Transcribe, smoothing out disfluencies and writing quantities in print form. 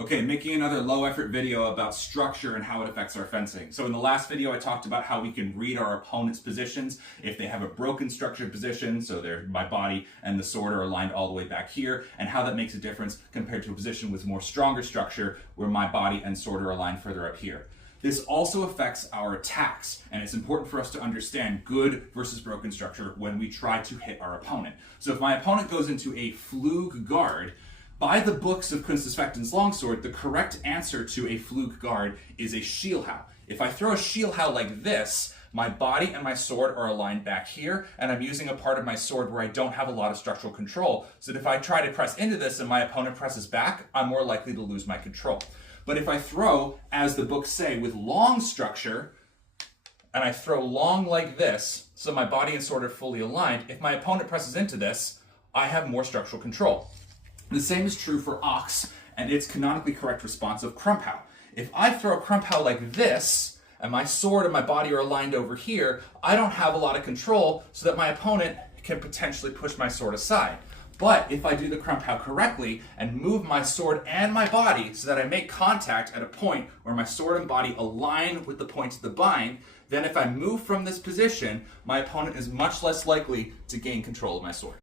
Okay, making another low effort video about structure and how it affects our fencing. So in the last video I talked about how we can read our opponent's positions if they have a broken structured position, so my body and the sword are aligned all the way back here, and how that makes a difference compared to a position with more stronger structure where my body and sword are aligned further up here. This also affects our attacks, and it's important for us to understand good versus broken structure when we try to hit our opponent. So if my opponent goes into a Flug guard, by the books of Kunst des Fechtens Longsword, the correct answer to a Flug guard is a Schielhau. If I throw a Schielhau like this, my body and my sword are aligned back here, and I'm using a part of my sword where I don't have a lot of structural control, so that if I try to press into this and my opponent presses back, I'm more likely to lose my control. But if I throw, as the books say, with long structure, and I throw long like this, so my body and sword are fully aligned, if my opponent presses into this, I have more structural control. The same is true for Ox and its canonically correct response of Krumpau. If I throw a Krumpau like this, and my sword and my body are aligned over here, I don't have a lot of control so that my opponent can potentially push my sword aside. But if I do the Krumpau correctly and move my sword and my body so that I make contact at a point where my sword and body align with the point of the bind, then if I move from this position, my opponent is much less likely to gain control of my sword.